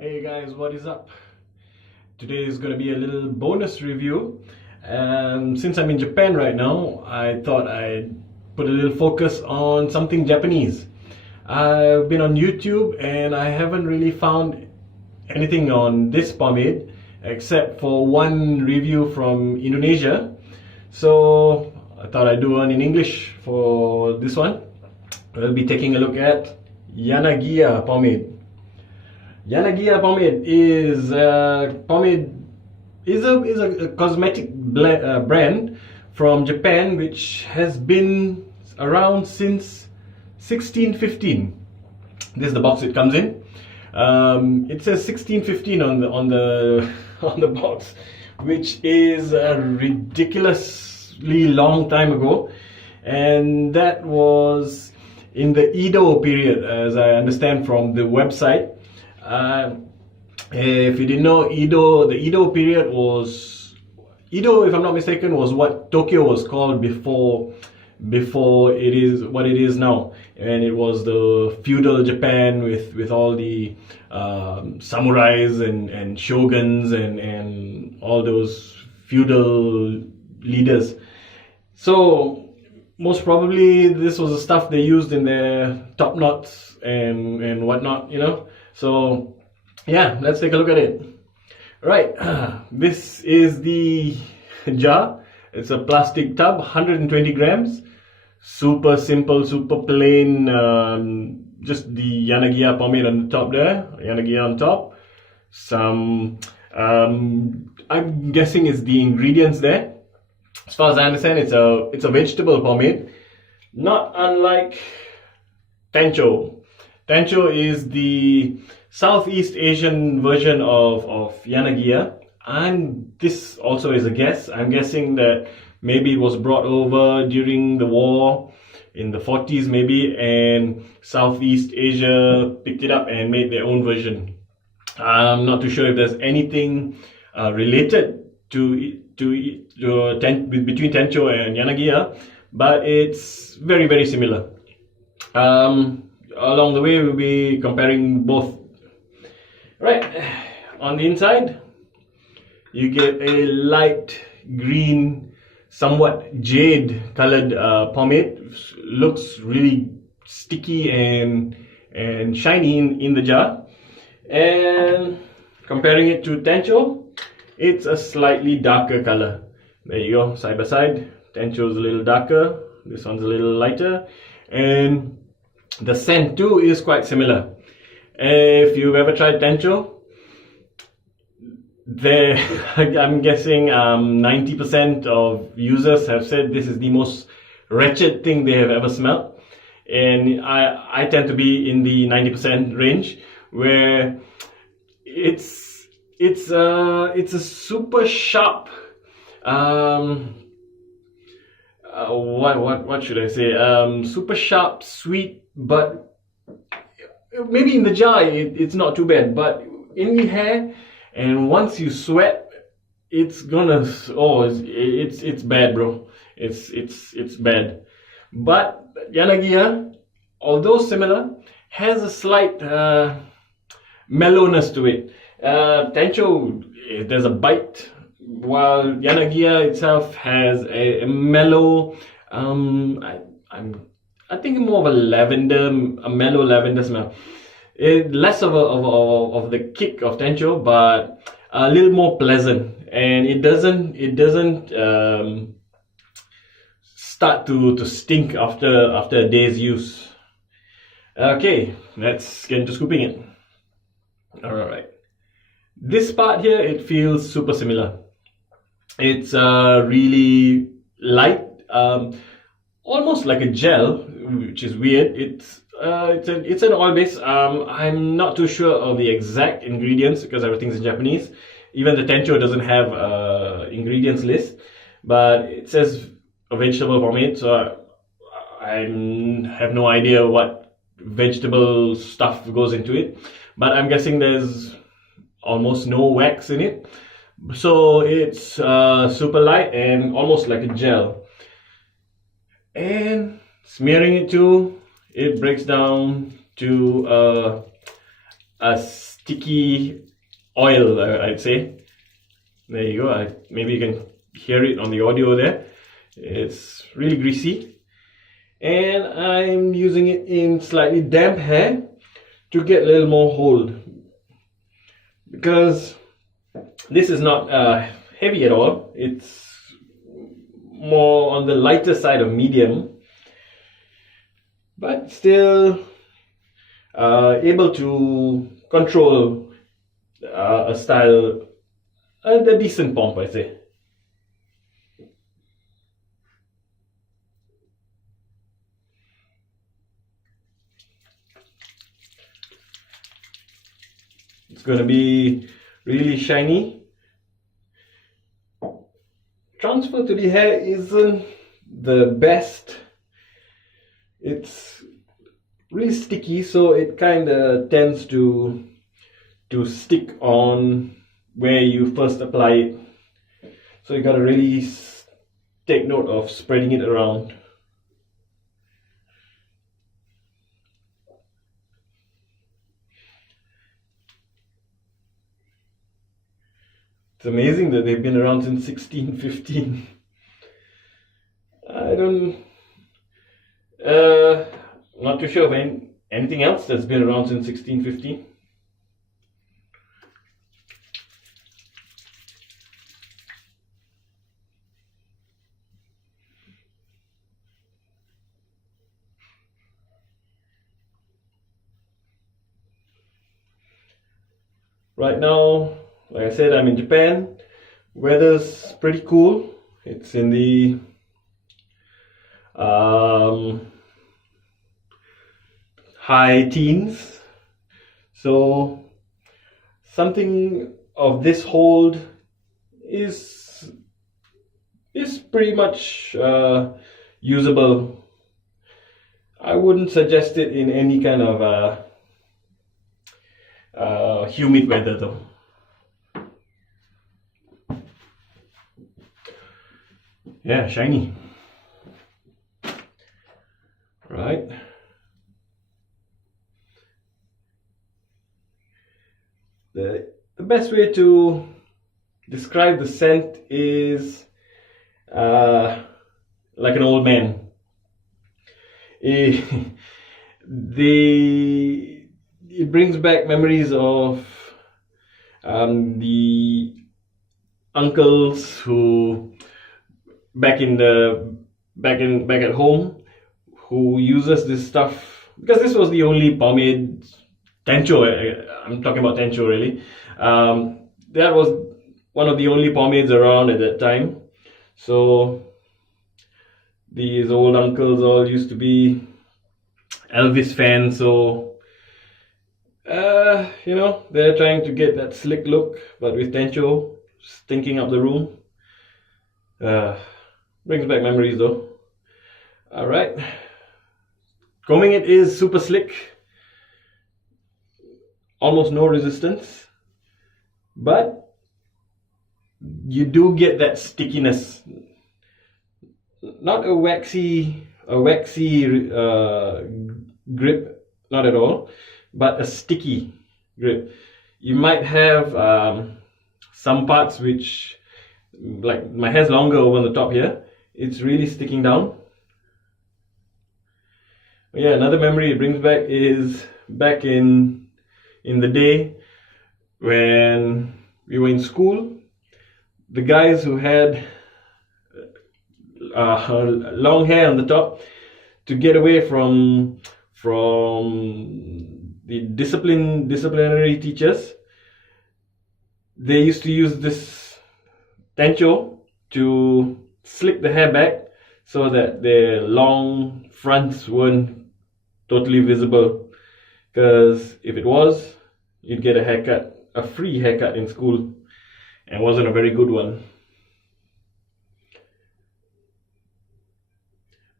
Hey guys, what is up? Today is going to be a little bonus review. Since I'm in Japan right now, I thought I'd put a little focus on something Japanese. I've been on YouTube and I haven't really found anything on this pomade except for one review from Indonesia. So I thought I'd do one in English for this one. We'll be taking a look at YANAGIYA pomade. YANAGIYA pomade is a cosmetic brand from Japan which has been around since 1615. This is the box it comes in. It says 1615 on the on the box, which is a ridiculously long time ago, and that was in the Edo period, as I understand from the website. If you didn't know, the Edo period was, Edo, if I'm not mistaken, was what Tokyo was called before it is what it is now, and it was the feudal Japan with all the samurais and shoguns and all those feudal leaders. So most probably this was the stuff they used in their top knots and whatnot, you know. So yeah, let's take a look at it. Right, this is the jar. It's a plastic tub, 120 grams. Super simple, super plain. Just the YANAGIYA pomade on the top there. YANAGIYA on top. Some, I'm guessing it's the ingredients there. As far as I understand, it's a vegetable pomade, not unlike Tencho. Tencho is the Southeast Asian version of YANAGIYA, and this also is a guess. I'm guessing that maybe it was brought over during the war in the 40s maybe, and Southeast Asia picked it up and made their own version. I'm not too sure if there's anything related between Tencho and YANAGIYA, but it's very, very similar. Along the way, we'll be comparing both. Right, on the inside, you get a light green, somewhat jade colored pomade. Looks really sticky and shiny in the jar. And comparing it to Tencho, it's a slightly darker color. There you go, side by side. Tencho's a little darker, this one's a little lighter, and the scent too is quite similar. If you've ever tried Tencho, I'm guessing 90% of users have said this is the most wretched thing they have ever smelled, and I tend to be in the 90% range, where it's a super sharp, what should I say? Super sharp, sweet, but maybe in the jar it's not too bad, but in the hair and once you sweat, it's gonna, it's bad, bro. It's bad. But YANAGIYA, although similar, has a slight mellowness to it. Tencho, there's a bite, while YANAGIYA itself has a mellow, I think more of a mellow lavender smell. Less of the kick of Tencho, but a little more pleasant, and it doesn't start to stink after a day's use. Okay, let's get into scooping it. Alright, this part here, it feels super similar. It's really light, almost like a gel, which is weird. It's an oil base. I'm not too sure of the exact ingredients because everything's in Japanese. Even the Tencho doesn't have ingredients list, but it says a vegetable pomade, so I have no idea what vegetable stuff goes into it, but I'm guessing there's almost no wax in it, so it's super light and almost like a gel. And smearing it too, it breaks down to a sticky oil, I'd say. There you go. Maybe you can hear it on the audio there. It's really greasy. And I'm using it in slightly damp hair to get a little more hold. Because this is not heavy at all. It's more on the lighter side of medium. But still able to control a style, a decent pomp, I say. It's going to be really shiny. Transfer to the hair isn't the best. It's really sticky, so it kind of tends to stick on where you first apply it. So you got to really take note of spreading it around. It's amazing that they've been around since 1615. Not too sure of anything else that's been around since 1615. Right now, like I said, I'm in Japan. Weather's pretty cool. It's in the high teens. So something of this hold is pretty much usable. I wouldn't suggest it in any kind of humid weather though. Yeah, shiny. Right. The best way to describe the scent is like an old man. It brings back memories of the uncles who back at home who uses this stuff, because this was the only pomade, Tencho, I'm talking about Tencho really, that was one of the only pomades around at that time. So these old uncles all used to be Elvis fans, so you know, they're trying to get that slick look, but with Tencho stinking up the room. Brings back memories though. Alright. Combing it is super slick. Almost no resistance. But you do get that stickiness. Not a waxy grip, not at all, but a sticky grip. You might have some parts which, like my hair's longer over on the top here, it's really sticking down. Yeah, another memory it brings back is back in the day when we were in school. The guys who had long hair on the top, to get away from the disciplinary teachers, they used to use this Tencho to slick the hair back so that their long fronts weren't totally visible, because if it was, you'd get a haircut, a free haircut in school, and it wasn't a very good one.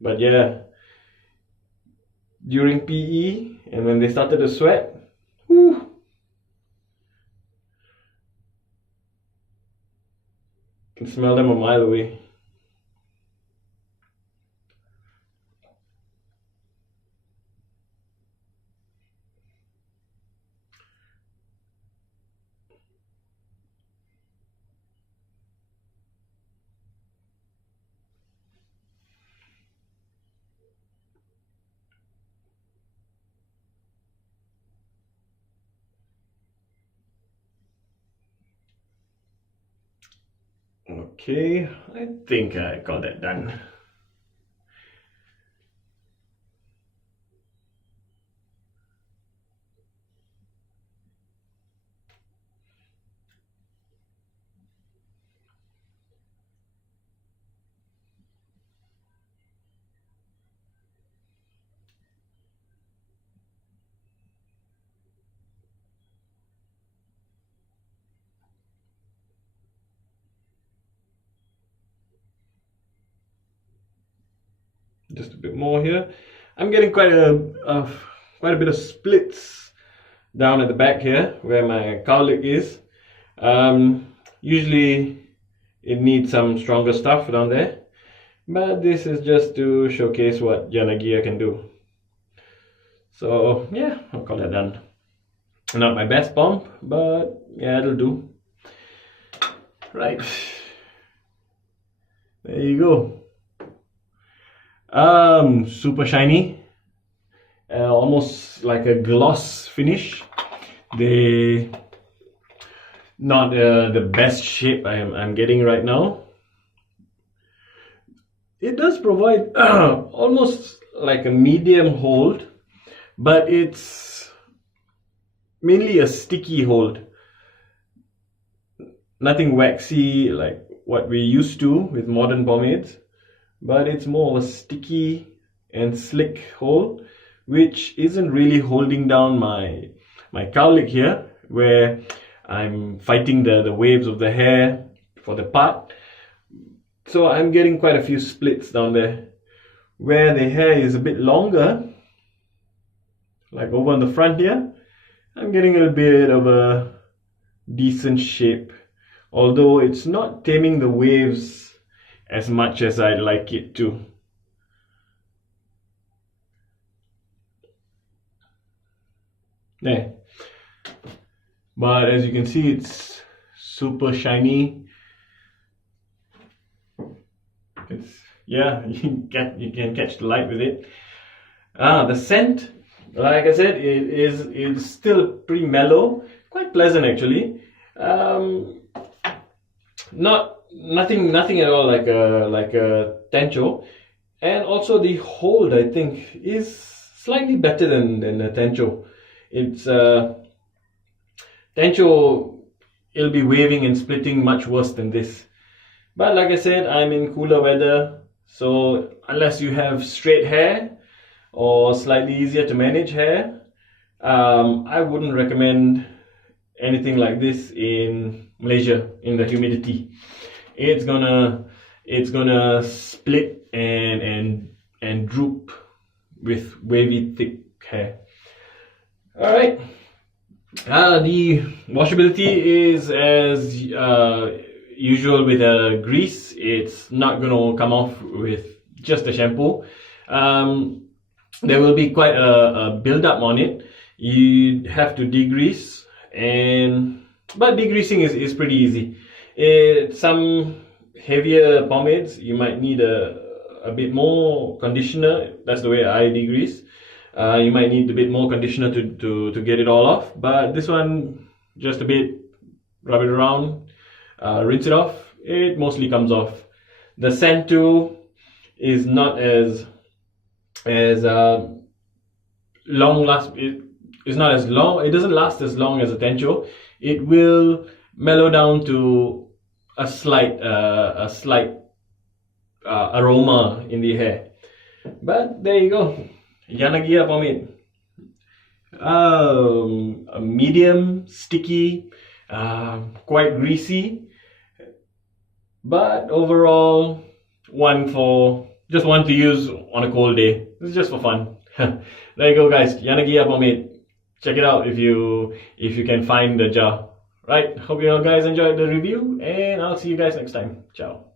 But yeah, during PE and when they started to sweat, whew, can smell them a mile away. Okay, I think I got that done. Just a bit more here. I'm getting quite a bit of splits down at the back here where my cowlick is. Usually it needs some stronger stuff down there, but this is just to showcase what YANAGIYA can do. So yeah, I'll call that done. Not my best pump, but yeah, it'll do. Right, there you go. Super shiny, almost like a gloss finish. They not the best shape I'm getting right now. It does provide almost like a medium hold, but it's mainly a sticky hold. Nothing waxy like what we used to with modern pomades, but it's more of a sticky and slick hold, which isn't really holding down my cowlick here, where I'm fighting the waves of the hair for the part. So I'm getting quite a few splits down there. Where the hair is a bit longer, like over on the front here, I'm getting a bit of a decent shape, although it's not taming the waves as much as I'd like it to. There. But as you can see, it's super shiny. Yeah, you can catch the light with it. The scent, like I said, it's still pretty mellow, quite pleasant actually. Nothing at all like a Tencho, and also the hold I think is slightly better than a Tencho. It's Tencho, it'll be waving and splitting much worse than this. But like I said, I'm in cooler weather, so unless you have straight hair or slightly easier to manage hair, I wouldn't recommend anything like this in Malaysia in the humidity. It's gonna split and droop with wavy thick hair. All right. The washability is as usual with a grease. It's not gonna come off with just a shampoo. There will be quite a build-up on it. You have to degrease, but degreasing is pretty easy. Some heavier pomades, you might need a bit more conditioner. That's the way I degrease. You might need a bit more conditioner to get it all off, but this one, just a bit, rub it around, rinse it off, it mostly comes off. The scent too is not as long last. It's not as long. It doesn't last as long as a Tencho. It will mellow down to a slight aroma in the hair. But there you go, YANAGIYA pomade. A medium, sticky, quite greasy, but overall one to use on a cold day. This is just for fun. There you go, guys. YANAGIYA pomade. Check it out if you can find the jar. Right. Hope you all guys enjoyed the review, and I'll see you guys next time. Ciao.